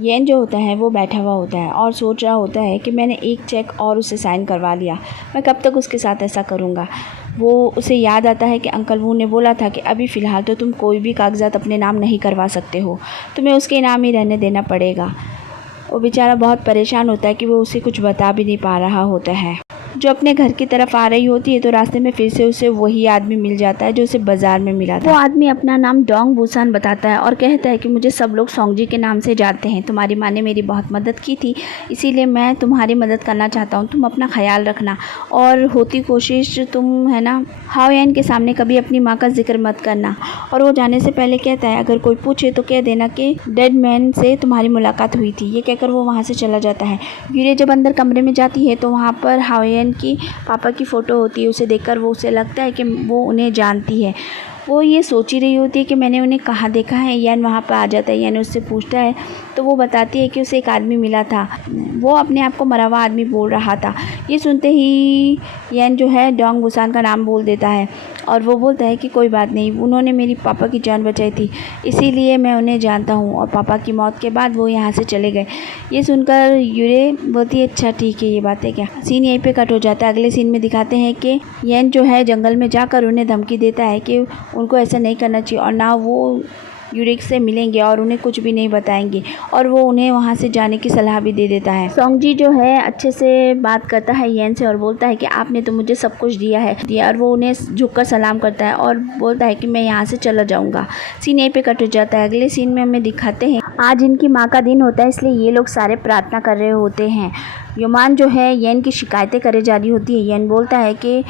येन जो होता है वो बैठा हुआ होता है और सोच रहा होता है कि मैंने एक चेक और उससे साइन करवा लिया, मैं कब तक उसके साथ ऐसा करूँगा। वो उसे याद आता है कि अंकल वू ने बोला था कि अभी फ़िलहाल तो तुम कोई भी कागज़ात अपने नाम नहीं करवा सकते हो, तुम्हें उसके नाम ही रहने देना पड़ेगा। वो बेचारा बहुत परेशान होता है कि वो उसे कुछ बता भी नहीं पा रहा होता है। जो अपने घर की तरफ आ रही होती है तो रास्ते में फिर से उसे वही आदमी मिल जाता है जो उसे बाज़ार में मिला था। वो आदमी अपना नाम डोंग बुसान बताता है और कहता है कि मुझे सब लोग सोंगजी के नाम से जानते हैं, तुम्हारी माँ ने मेरी बहुत मदद की थी, इसीलिए मैं तुम्हारी मदद करना चाहता हूँ, तुम अपना ख्याल रखना और होती कोशिश तुम है ना हाओ यान के सामने कभी अपनी माँ का जिक्र मत करना। और वो जाने से पहले कहता है अगर कोई पूछे तो कह देना कि डेड मैन से तुम्हारी मुलाकात हुई थी। ये कहकर वो वहाँ से चला जाता है। यूरे जब अंदर कमरे में जाती है तो वहाँ पर हाओ यान की पापा की फ़ोटो होती है। उसे देखकर वो उसे लगता है कि वो उन्हें जानती है। वो ये सोच ही रही होती है कि मैंने उन्हें कहाँ देखा है। यान वहाँ पर आ जाता है। यान उससे पूछता है तो वो बताती है कि उसे एक आदमी मिला था, वो अपने आप को मरा हुआ आदमी बोल रहा था। ये सुनते ही यान जो है डोंग बुसान का नाम बोल देता है और वो बोलता है कि कोई बात नहीं, उन्होंने मेरी पापा की जान बचाई थी, इसीलिए मैं उन्हें जानता हूँ। और पापा की मौत के बाद वो यहाँ से चले गए। ये सुनकर यूरे बोलती है अच्छा ठीक है, ये बात है क्या। सीन यहीं पे कट हो जाता है। अगले सीन में दिखाते हैं कि येन जो है जंगल में जाकर उन्हें धमकी देता है कि उनको ऐसा नहीं करना चाहिए और ना वो यूरिक से मिलेंगे और उन्हें कुछ भी नहीं बताएंगे और वो उन्हें वहाँ से जाने की सलाह भी दे देता है। सोंगजी जो है अच्छे से बात करता है येन से और बोलता है कि आपने तो मुझे सब कुछ दिया है और वो उन्हें झुककर सलाम करता है और बोलता है कि मैं यहाँ से चला जाऊँगा। सीन यहीं पे कट हो जाता है। अगले सीन में हमें दिखाते हैं आज इनकी माँ का दिन होता है, इसलिए ये लोग सारे प्रार्थना कर रहे होते हैं। युमान जो है येन की शिकायतें करे जा रही होती है। येन बोलता है कि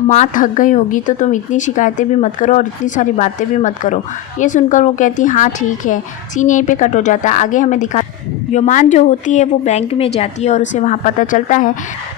माँ थक गई होगी तो तुम इतनी शिकायतें भी मत करो और इतनी सारी बातें भी मत करो। ये सुनकर वो कहती हाँ ठीक है। सीन यहीं पे कट हो जाता है। आगे हमें दिखा युमान जो होती है वो बैंक में जाती है और उसे वहाँ पता चलता है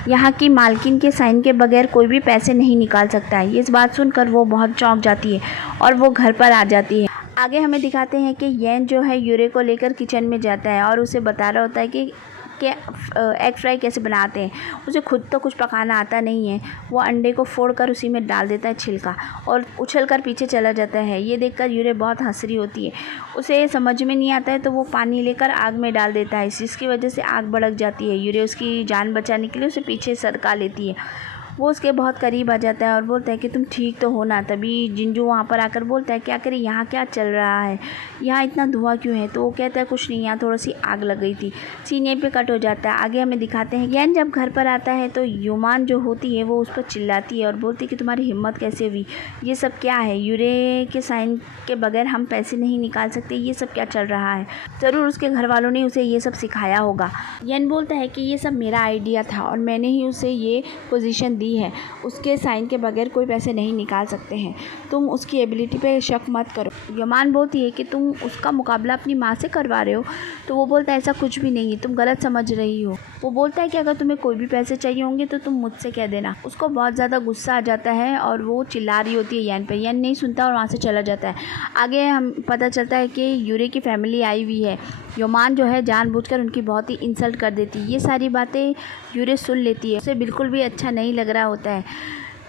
यहाँ की मालकिन के साइन के बगैर कोई भी पैसे नहीं निकाल सकता है। ये इस बात सुनकर वो बहुत चौंक जाती है और वो घर पर आ जाती है। आगे हमें दिखाते हैं कि येन जो है यूरे को लेकर किचन में जाता है और उसे बता रहा होता है कि एग फ्राई कैसे बनाते हैं। उसे खुद तो कुछ पकाना आता नहीं है। वो अंडे को फोड़कर उसी में डाल देता है छिलका और उछलकर पीछे चला जाता है। ये देखकर यूरे बहुत हंस रही होती है। उसे समझ में नहीं आता है तो वो पानी लेकर आग में डाल देता है, जिसकी वजह से आग भड़क जाती है। यूरे उसकी जान बचाने के लिए उसे पीछे सरका लेती है। वो उसके बहुत करीब आ जाता है और बोलता है कि तुम ठीक तो हो ना। तभी जिंजू वहाँ पर आकर बोलता है क्या करे, यहाँ क्या चल रहा है, यहाँ इतना धुआं क्यों है। तो वो कहता है कुछ नहीं, यहाँ थोड़ी सी आग लग गई थी। सीन यहीं पे कट हो जाता है। आगे हमें दिखाते हैं येन जब घर पर आता है तो युमान जो होती है वो उस पर चिल्लाती है और बोलती है कि तुम्हारी हिम्मत कैसे हुई, ये सब क्या है, यूरे के साइन के बगैर हम पैसे नहीं निकाल सकते, ये सब क्या चल रहा है। ज़रूर उसके घर वालों ने उसे ये सब सिखाया होगा। येन बोलता है कि ये सब मेरा आइडिया था और मैंने ही उसे ये पोजीशन दी है, उसके साइन के बगैर कोई पैसे नहीं निकाल सकते हैं, तुम उसकी एबिलिटी पे शक मत करो। यमान बोलती है कि तुम उसका मुकाबला अपनी माँ से करवा रहे हो। तो वो बोलता है ऐसा कुछ भी नहीं है, तुम गलत समझ रही हो। वो बोलता है कि अगर तुम्हें कोई भी पैसे चाहिए होंगे तो तुम मुझसे कह देना। उसको बहुत ज़्यादा गुस्सा आ जाता है और वो चिल्ला रही होती है येन पे। येन नहीं सुनता और वहाँ से चला जाता है। आगे हम पता चलता है कि यूरे की फैमिली आई हुई है। योमान जो है जानबूझकर उनकी बहुत ही इंसल्ट कर देती है। ये सारी बातें यूरे सुन लेती है, उसे बिल्कुल भी अच्छा नहीं लग रहा होता है।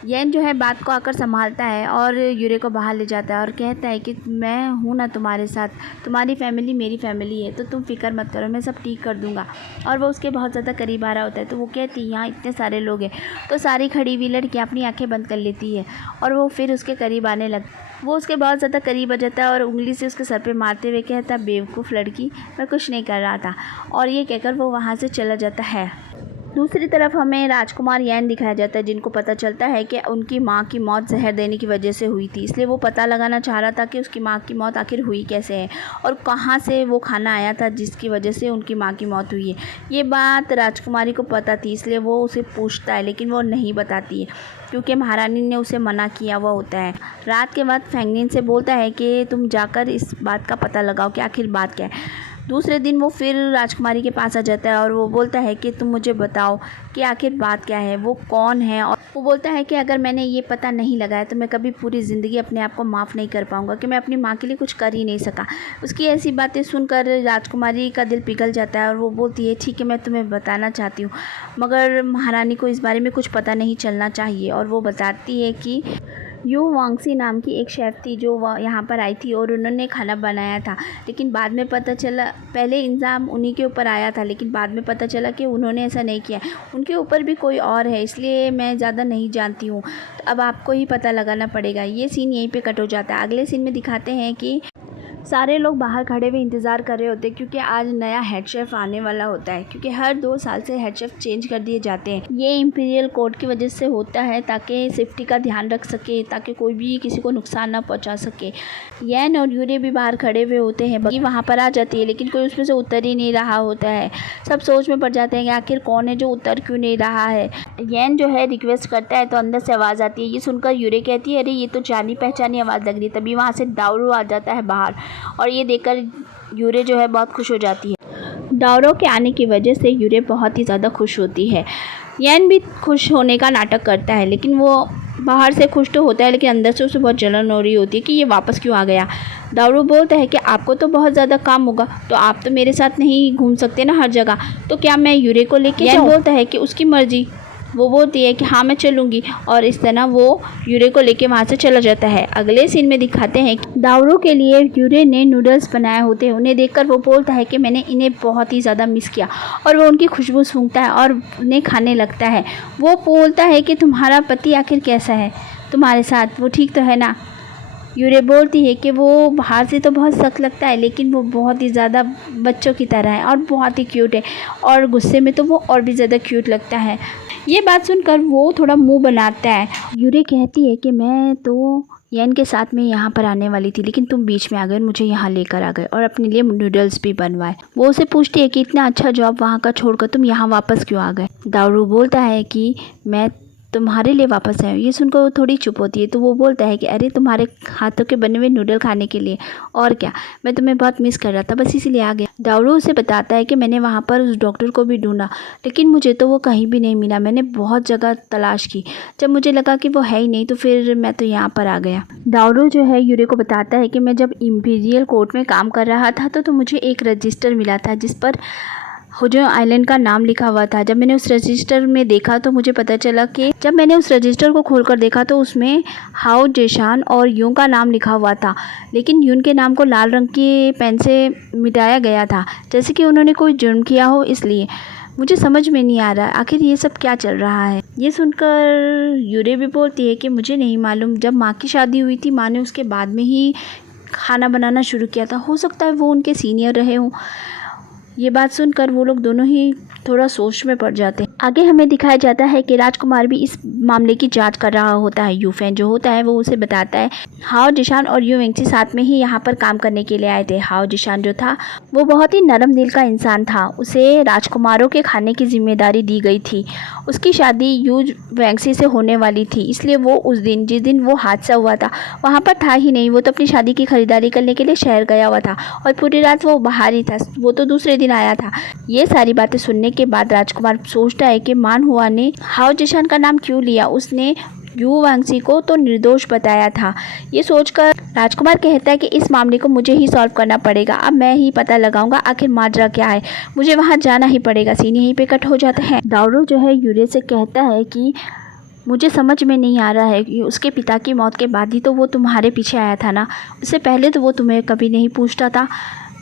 येन जो है बात को आकर संभालता है और यूरे को बाहर ले जाता है और कहता है कि मैं हूँ ना तुम्हारे साथ, तुम्हारी फैमिली मेरी फैमिली है, तो तुम फिक्र मत करो, मैं सब ठीक कर दूँगा। और वो उसके बहुत ज़्यादा करीब आ रहा होता है तो वो कहती है यहाँ इतने सारे लोग हैं। तो सारी खड़ी हुई लड़की अपनी आँखें बंद कर लेती है और वो फिर उसके करीब आने लगती। वो उसके बहुत ज़्यादा करीब आ जाता है और उंगली से उसके सर पे मारते हुए कहता है बेवकूफ़ लड़की, मैं कुछ नहीं कर रहा था। और ये कहकर वो वहाँ से चला जाता है। दूसरी तरफ हमें राजकुमार येन दिखाया जाता है जिनको पता चलता है कि उनकी माँ की मौत जहर देने की वजह से हुई थी, इसलिए वो पता लगाना चाह रहा था कि उसकी माँ की मौत आखिर हुई कैसे है और कहाँ से वो खाना आया था जिसकी वजह से उनकी माँ की मौत हुई है। ये बात राजकुमारी को पता थी, इसलिए वो उसे पूछता है लेकिन वो नहीं बताती है क्योंकि महारानी ने उसे मना किया हुआ होता है। रात के वक्त फेंगनिन से बोलता है कि तुम जाकर इस बात का पता लगाओ कि आखिर बात क्या है। दूसरे दिन वो फिर राजकुमारी के पास आ जाता है और वो बोलता है कि तुम मुझे बताओ कि आखिर बात क्या है, वो कौन है। और वो बोलता है कि अगर मैंने ये पता नहीं लगाया तो मैं कभी पूरी ज़िंदगी अपने आप को माफ़ नहीं कर पाऊँगा कि मैं अपनी माँ के लिए कुछ कर ही नहीं सका। उसकी ऐसी बातें सुनकर राजकुमारी का दिल पिघल जाता है और वो बोलती है ठीक है, मैं तुम्हें बताना चाहती हूँ मगर महारानी को इस बारे में कुछ पता नहीं चलना चाहिए। और वो बताती है कि यू वांगसी नाम की एक शेफ़ थी जो यहाँ पर आई थी और उन्होंने खाना बनाया था, लेकिन बाद में पता चला, पहले इल्ज़ाम उन्हीं के ऊपर आया था, लेकिन बाद में पता चला कि उन्होंने ऐसा नहीं किया, उनके ऊपर भी कोई और है, इसलिए मैं ज़्यादा नहीं जानती हूँ। तो अब आपको ही पता लगाना पड़ेगा। ये सीन यहीं पे कट हो जाता है। अगले सीन में दिखाते हैं कि सारे लोग बाहर खड़े हुए इंतज़ार कर रहे होते हैं, क्योंकि आज नया हेड शेफ़ आने वाला होता है, क्योंकि हर 2 साल से हेड शेफ़ चेंज कर दिए जाते हैं। ये इम्पीरियल कोड की वजह से होता है, ताकि सेफ्टी का ध्यान रख सके, ताकि कोई भी किसी को नुकसान ना पहुंचा सके। येन और यूरे भी बाहर खड़े हुए होते हैं। बग्गी वहाँ पर आ जाती है, लेकिन कोई उसमें से उतर ही नहीं रहा होता है। सब सोच में पड़ जाते हैं कि आखिर कौन है जो उतर क्यों नहीं रहा है। येन जो है रिक्वेस्ट करता है, तो अंदर से आवाज़ आती है। ये सुनकर यूरे कहती है, अरे ये तो जानी पहचानी आवाज़ लग रही है। तभी वहाँ से दारू आ जाता है बाहर, और ये देखकर यूरे जो है बहुत खुश हो जाती है। डावरों के आने की वजह से यूरे बहुत ही ज़्यादा खुश होती है। येन भी खुश होने का नाटक करता है, लेकिन वो बाहर से खुश तो होता है, लेकिन अंदर से उसे बहुत जलन हो रही होती है कि ये वापस क्यों आ गया। दारू बोलता है कि आपको तो बहुत ज़्यादा काम होगा, तो आप तो मेरे साथ नहीं घूम सकते ना हर जगह, तो क्या मैं यूरे को लेके जाऊँ? येन बोलता है कि उसकी मर्ज़ी। वो बोलती है कि हाँ मैं चलूँगी, और इस तरह वो यूरे को लेके वहाँ से चला जाता है। अगले सीन में दिखाते हैं कि दावरों के लिए यूरे ने नूडल्स बनाए होते हैं। उन्हें देखकर वो बोलता है कि मैंने इन्हें बहुत ही ज़्यादा मिस किया, और वो उनकी खुशबू सूंघता है और उन्हें खाने लगता है। वो बोलता है कि तुम्हारा पति आखिर कैसा है तुम्हारे साथ, वो ठीक तो है ना? यूरे बोलती है कि वो बाहर से तो बहुत सख्त लगता है, लेकिन वो बहुत ही ज़्यादा बच्चों की तरह है और बहुत ही क्यूट है, और गुस्से में तो वो और भी ज़्यादा क्यूट लगता है। ये बात सुनकर वो थोड़ा मुंह बनाता है। यूरे कहती है कि मैं तो येन के साथ में यहाँ पर आने वाली थी, लेकिन तुम बीच में आ गए और मुझे यहाँ लेकर आ गए और अपने लिए नूडल्स भी बनवाए। वो उसे पूछती है कि इतना अच्छा जॉब वहाँ का छोड़कर तुम यहाँ वापस क्यों आ गए। दारू बोलता है कि मैं तुम्हारे लिए वापस आया हूँ। ये सुनकर वो थोड़ी चुप होती है, तो वो बोलता है कि अरे तुम्हारे हाथों के बने हुए नूडल खाने के लिए, और क्या, मैं तुम्हें बहुत मिस कर रहा था, बस इसीलिए आ गया। दारू उसे बताता है कि मैंने वहाँ पर उस डॉक्टर को भी ढूंढा, लेकिन मुझे तो वो कहीं भी नहीं मिला। मैंने बहुत जगह तलाश की, जब मुझे लगा कि वो है ही नहीं, तो फिर मैं तो यहाँ पर आ गया। दारू जो है यूरे को बताता है कि मैं जब इम्पीरियल कोर्ट में काम कर रहा था, तो मुझे एक रजिस्टर मिला था जिस पर हुजो आइलैंड का नाम लिखा हुआ था। जब मैंने उस रजिस्टर में देखा, तो मुझे पता चला कि जब मैंने उस रजिस्टर को खोलकर देखा, तो उसमें हाओ जेशान और यून का नाम लिखा हुआ था, लेकिन यून के नाम को लाल रंग के पेन से मिटाया गया था, जैसे कि उन्होंने कोई जुर्म किया हो। इसलिए मुझे समझ में नहीं आ रहा आखिर ये सब क्या चल रहा है। ये सुनकर यूरे भी बोलती है कि मुझे नहीं मालूम, जब माँ की शादी हुई थी, माँ ने उसके बाद में ही खाना बनाना शुरू किया था, हो सकता है वो उनके सीनियर रहे हों। ये बात सुनकर वो लोग दोनों ही थोड़ा सोच में पड़ जाते हैं। आगे हमें दिखाया जाता है कि राजकुमार भी इस मामले की जांच कर रहा होता है। यूफेन जो होता है वो उसे बताता है हाओ जिशान और यू वेंगची साथ में ही यहाँ पर काम करने के लिए आए थे। हाओ जिशान जो था वो बहुत ही नरम दिल का इंसान था, उसे राजकुमारों के खाने की जिम्मेदारी दी गई थी। उसकी शादी यू वेंगची से होने वाली थी, इसलिए वो उस दिन जिस दिन वो हादसा हुआ था वहाँ पर था ही नहीं। वो तो अपनी शादी की खरीदारी करने के लिए शहर गया हुआ था और पूरी रात वो बाहर ही था, वो तो दूसरे दिन आया था। ये सारी बातें सुनने के बाद राजकुमार सोचता है कि मान हुआ ने हाओ जिशान का नाम क्यों लिया, उसने यू वांगसी को तो निर्दोष बताया था। ये सोचकर राजकुमार कहता है कि इस मामले को मुझे ही सॉल्व करना पड़ेगा, अब मैं ही पता लगाऊंगा आखिर माजरा क्या है, मुझे वहां जाना ही पड़ेगा। सीन यहीं पे कट हो जाता है। दारू जो है यूरे से कहता है कि मुझे समझ में नहीं आ रहा है कि उसके पिता की मौत के बाद ही तो वो तुम्हारे पीछे आया था ना, उससे पहले तो वो तुम्हें कभी नहीं पूछता था।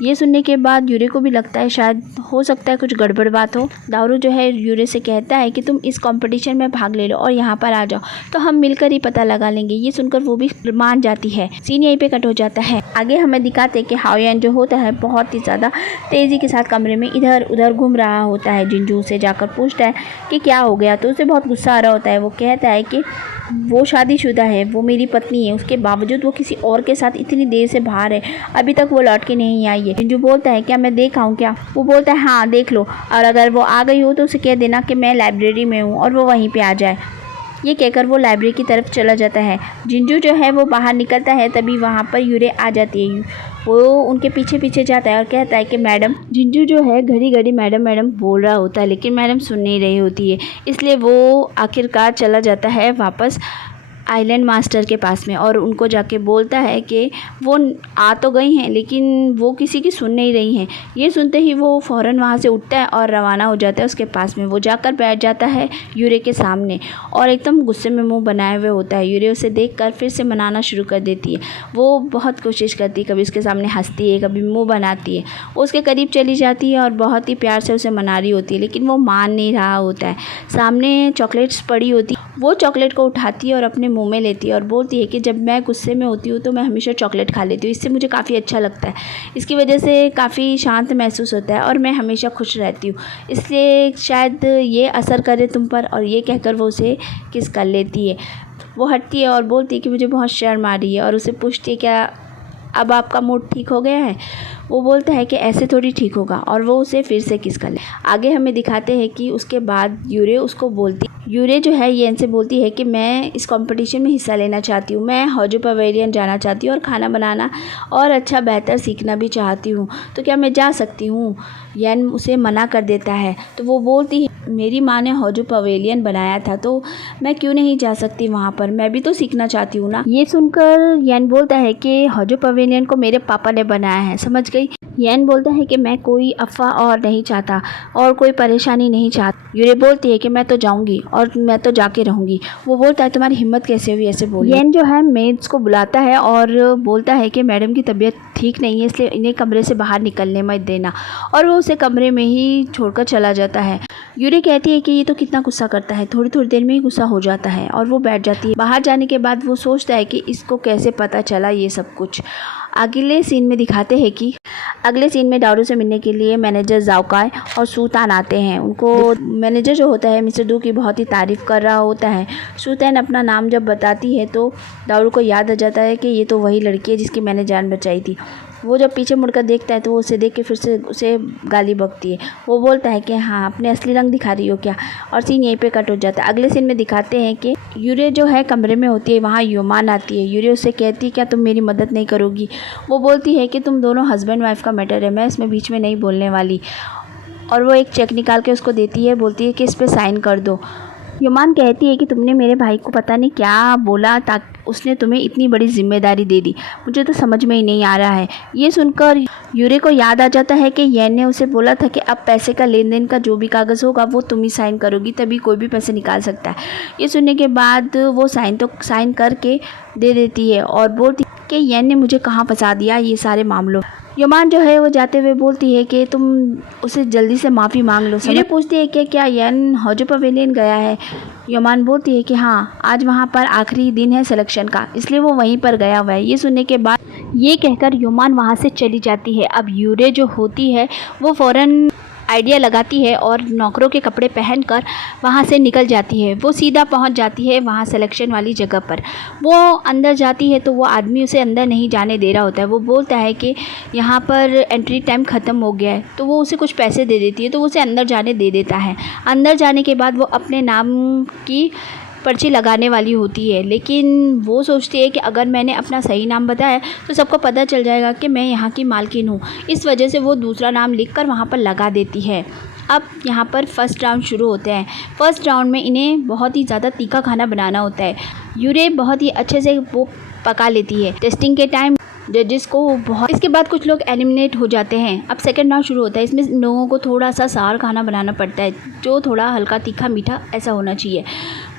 ये सुनने के बाद यूरे को भी लगता है शायद हो सकता है कुछ गड़बड़ बात हो। दारू जो है यूरे से कहता है कि तुम इस कंपटीशन में भाग ले लो और यहाँ पर आ जाओ, तो हम मिलकर ही पता लगा लेंगे। ये सुनकर वो भी मान जाती है। सीन यहीं पे कट हो जाता है। आगे हमें दिखाते हैं कि हाओयान जो होता है बहुत ही ज़्यादा तेज़ी के साथ कमरे में इधर उधर घूम रहा होता है। जिंजू से जाकर पूछता है कि क्या हो गया, तो उसे बहुत गुस्सा आ रहा होता है। वो कहता है कि वो शादीशुदा है, वो मेरी पत्नी है, उसके बावजूद वो किसी और के साथ इतनी देर से बाहर है, अभी तक वो लौट के नहीं आई है। जिंजू बोलता है क्या मैं देख आऊँ क्या? वो बोलता है हाँ देख लो, और अगर वो आ गई हो तो उसे कह देना कि मैं लाइब्रेरी में हूँ और वो वहीं पे आ जाए। ये कहकर वो लाइब्रेरी की तरफ चला जाता है। जिंजू जो है वो बाहर निकलता है, तभी वहाँ पर यूरे आ जाती है। वो उनके पीछे पीछे जाता है और कहता है कि मैडम। जिंजू जो है घड़ी घड़ी मैडम मैडम बोल रहा होता है, लेकिन मैडम सुन नहीं रही होती है, इसलिए वो आखिरकार चला जाता है वापस आइलैंड मास्टर के पास में और उनको जाके बोलता है कि वो आ तो गई हैं लेकिन वो किसी की सुन नहीं रही हैं। ये सुनते ही वो फ़ौरन वहाँ से उठता है और रवाना हो जाता है उसके पास में। वो जाकर बैठ जाता है यूरे के सामने और एकदम गुस्से में मुंह बनाए हुए होता है। यूरे उसे देखकर फिर से मनाना शुरू कर देती है। वो बहुत कोशिश करती है, कभी उसके सामने हंसती है, कभी मुँह बनाती है। वो उसके करीब चली जाती है और बहुत ही प्यार से उसे मना रही होती है, लेकिन वो मान नहीं रहा होता है। सामने चॉकलेट्स पड़ी होती, वो चॉकलेट को उठाती है और अपने मुंह में लेती है और बोलती है कि जब मैं गुस्से में होती हूँ तो मैं हमेशा चॉकलेट खा लेती हूँ, इससे मुझे काफ़ी अच्छा लगता है, इसकी वजह से काफ़ी शांत महसूस होता है और मैं हमेशा खुश रहती हूँ, इसलिए शायद ये असर करे तुम पर। और ये कहकर वो उसे किस कर लेती है। वो हटती है और बोलती है कि मुझे बहुत शर्म आ रही है और उसे पूछती है क्या अब आपका मूड ठीक हो गया है। वो बोलता है कि ऐसे थोड़ी ठीक होगा और वो उसे फिर से किस कर ले। आगे हमें दिखाते हैं कि उसके बाद यूरे जो है येन से बोलती है कि मैं इस कंपटीशन में हिस्सा लेना चाहती हूँ, मैं हॉजो पवेलियन जाना चाहती हूँ और खाना बनाना और अच्छा बेहतर सीखना भी चाहती हूँ, तो क्या मैं जा सकती हूँ। येन उसे मना कर देता है तो वो बोलती है मेरी माँ ने हॉजो पवेलियन बनाया था तो मैं क्यों नहीं जा सकती वहाँ पर, मैं भी तो सीखना चाहती हूँ ना। ये सुनकर येन बोलता है कि हॉजो पवेलियन को मेरे पापा ने बनाया है, समझ गई। येन बोलता है कि मैं कोई अफवाह और नहीं चाहता और कोई परेशानी नहीं चाहता। यूरे बोलती है कि मैं तो जाऊंगी और मैं तो जाके रहूंगी। वो बोलता है तुम्हारी हिम्मत कैसे हुई ऐसे बोलने। येन जो है मेड्स को बुलाता है और बोलता है कि मैडम की तबीयत ठीक नहीं है, इसलिए इन्हें कमरे से बाहर निकलने मत देना, और वो उसे कमरे में ही छोड़कर चला जाता है। यूरे कहती है कि ये तो कितना गुस्सा करता है, थोड़ी थोड़ी देर में ही गुस्सा हो जाता है, और वो बैठ जाती है। बाहर जाने के बाद वो सोचता है कि इसको कैसे पता चला ये सब कुछ। अगले सीन में दिखाते हैं कि अगले सीन में दारू से मिलने के लिए मैनेजर जाओकाई और सूतान आते हैं। उनको मैनेजर जो होता है मिस्टर डू की बहुत ही तारीफ़ कर रहा होता है। सूतान अपना नाम जब बताती है तो दारू को याद आ जाता है कि ये तो वही लड़की है जिसकी मैंने जान बचाई थी। वो जब पीछे मुड़कर देखता है तो वो उसे देख के फिर से उसे गाली बकती है। वो बोलता है कि हाँ अपने असली रंग दिखा रही हो क्या, और सीन यहीं पे कट हो जाता है। अगले सीन में दिखाते हैं कि यूरे जो है कमरे में होती है, वहाँ योमान आती है। यूरे उससे कहती है क्या तुम मेरी मदद नहीं करोगी। वो बोलती है कि तुम दोनों हस्बैंड वाइफ का मैटर है, मैं इसमें बीच में नहीं बोलने वाली, और वो एक चेक निकाल के उसको देती है, बोलती है कि इस पर साइन कर दो। योमान कहती है कि तुमने मेरे भाई को पता नहीं क्या बोला ताकि उसने तुम्हें इतनी बड़ी जिम्मेदारी दे दी, मुझे तो समझ में ही नहीं आ रहा है। ये सुनकर यूरे को याद आ जाता है कि येन ने उसे बोला था कि अब पैसे का लेन देन का जो भी कागज़ होगा वो तुम ही साइन करोगी, तभी कोई भी पैसे निकाल सकता है। ये सुनने के बाद वो साइन करके दे देती है और बोलती कि येन ने मुझे कहाँ फंसा दिया ये सारे मामलों। योमान जो है वो जाते हुए बोलती है कि तुम उसे जल्दी से माफ़ी मांग लो। यूरे पूछती है कि क्या येन हॉजो पवेलियन गया है। योमान बोलती है कि हाँ आज वहाँ पर आखिरी दिन है सिलेक्शन का, इसलिए वो वहीं पर गया हुआ है। ये सुनने के बाद ये कहकर योमान वहाँ से चली जाती है। अब यूरे जो होती है वो फ़ौरन आइडिया लगाती है और नौकरों के कपड़े पहनकर वहाँ से निकल जाती है। वो सीधा पहुँच जाती है वहाँ सिलेक्शन वाली जगह पर। वो अंदर जाती है तो वो आदमी उसे अंदर नहीं जाने दे रहा होता है। वो बोलता है कि यहाँ पर एंट्री टाइम ख़त्म हो गया है, तो वो उसे कुछ पैसे दे देती है, तो वो उसे अंदर जाने दे देता है। अंदर जाने के बाद वो अपने नाम की पर्ची लगाने वाली होती है, लेकिन वो सोचती है कि अगर मैंने अपना सही नाम बताया तो सबको पता चल जाएगा कि मैं यहाँ की मालकिन हूँ। इस वजह से वो दूसरा नाम लिखकर वहाँ पर लगा देती है। अब यहाँ पर फर्स्ट राउंड शुरू होते हैं। फर्स्ट राउंड में इन्हें बहुत ही ज़्यादा तीखा खाना बनाना होता है। यूरे बहुत ही अच्छे से वो पका लेती है। टेस्टिंग के टाइम जजेस को बहुत, इसके बाद कुछ लोग एलिमिनेट हो जाते हैं। अब सेकंड राउंड शुरू होता है। इसमें लोगों को थोड़ा सा सार खाना बनाना पड़ता है, जो थोड़ा हल्का तीखा मीठा ऐसा होना चाहिए।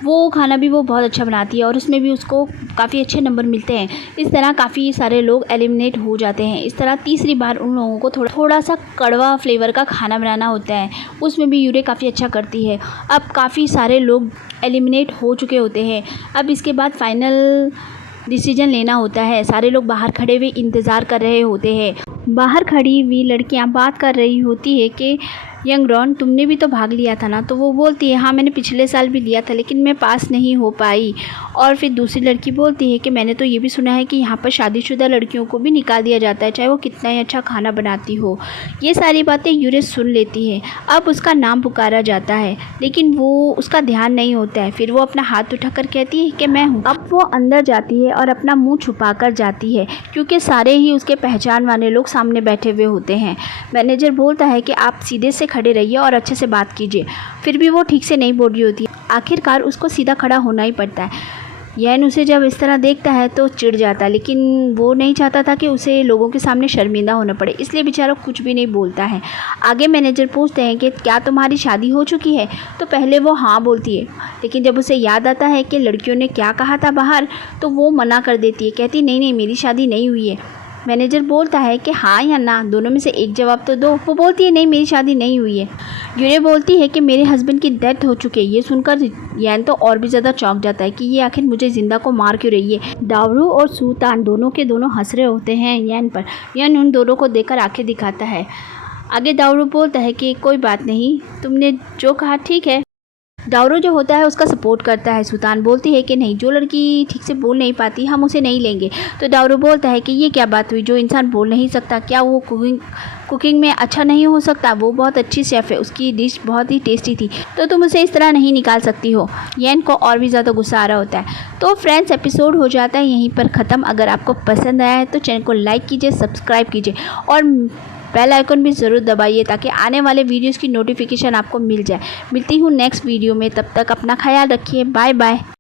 वो खाना भी वो बहुत अच्छा बनाती है और उसमें भी उसको काफ़ी अच्छे नंबर मिलते हैं। इस तरह काफ़ी सारे लोग एलिमिनेट हो जाते हैं। इस तरह तीसरी बार उन लोगों को थोड़ा सा कड़वा फ्लेवर का खाना बनाना होता है, उसमें भी यूरे काफ़ी अच्छा करती है। अब काफ़ी सारे लोग एलिमिनेट हो चुके होते हैं। अब इसके बाद फाइनल डिसीजन लेना होता है। सारे लोग बाहर खड़े हुए इंतज़ार कर रहे होते हैं। बाहर खड़ी हुई लड़कियां बात कर रही होती है कि यंग रॉन तुमने भी तो भाग लिया था ना। तो वो बोलती है हाँ मैंने पिछले साल भी लिया था लेकिन मैं पास नहीं हो पाई। और फिर दूसरी लड़की बोलती है कि मैंने तो ये भी सुना है कि यहाँ पर शादीशुदा लड़कियों को भी निकाल दिया जाता है, चाहे वो कितना ही अच्छा खाना बनाती हो। ये सारी बातें यूरे सुन लेती है। अब उसका नाम पुकारा जाता है लेकिन वो उसका ध्यान नहीं होता है। फिर वो अपना हाथ उठाकर कहती है कि मैं हूँ। अब वो अंदर जाती है और अपना मुँह छुपा कर जाती है क्योंकि सारे ही उसके पहचान वाले लोग सामने बैठे हुए होते हैं। मैनेजर बोलता है कि आप सीधे से खड़े रहिए और अच्छे से बात कीजिए। फिर भी वो ठीक से नहीं बोल रही होती है। आखिरकार उसको सीधा खड़ा होना ही पड़ता है। यैन उसे जब इस तरह देखता है तो चिढ़ जाता है, लेकिन वो नहीं चाहता था कि उसे लोगों के सामने शर्मिंदा होना पड़े, इसलिए बेचारा कुछ भी नहीं बोलता है। आगे मैनेजर पूछते हैं कि क्या तुम्हारी शादी हो चुकी है? तो पहले वो हाँ बोलती है, लेकिन जब उसे याद आता है कि लड़कियों ने क्या कहा था बाहर, तो वो मना कर देती है, कहती नहीं नहीं मेरी शादी नहीं हुई है। मैनेजर बोलता है कि हाँ या ना, दोनों में से एक जवाब तो दो। वो बोलती है नहीं मेरी शादी नहीं हुई है। यूरे बोलती है कि मेरे हस्बैंड की डेथ हो चुकी है। ये सुनकर यैन तो और भी ज़्यादा चौंक जाता है कि ये आखिर मुझे ज़िंदा को मार क्यों रही है। दावरू और सूतान दोनों के दोनों हंस रहे होते हैं यैन पर। यैन उन दोनों को देखकर आंखें दिखाता है। आगे दावरू बोलता है कि कोई बात नहीं, तुमने जो कहा ठीक है। दावरू जो होता है उसका सपोर्ट करता है। सुल्तान बोलती है कि नहीं, जो लड़की ठीक से बोल नहीं पाती हम उसे नहीं लेंगे। तो दावरू बोलता है कि ये क्या बात हुई, जो इंसान बोल नहीं सकता क्या वो कुकिंग में अच्छा नहीं हो सकता? वो बहुत अच्छी शेफ़ है, उसकी डिश बहुत ही टेस्टी थी, तो तुम उसे इस तरह नहीं निकाल सकती हो। यैन को और भी ज़्यादा गुस्सा आ रहा होता है। तो फ्रेंड्स, एपिसोड हो जाता है यहीं पर ख़त्म। अगर आपको पसंद आया है तो चैनल को लाइक कीजिए, सब्सक्राइब कीजिए और बेल आइकन भी ज़रूर दबाइए ताकि आने वाले वीडियोज़ की नोटिफिकेशन आपको मिल जाए। मिलती हूँ नेक्स्ट वीडियो में, तब तक अपना ख्याल रखिए। Bye bye.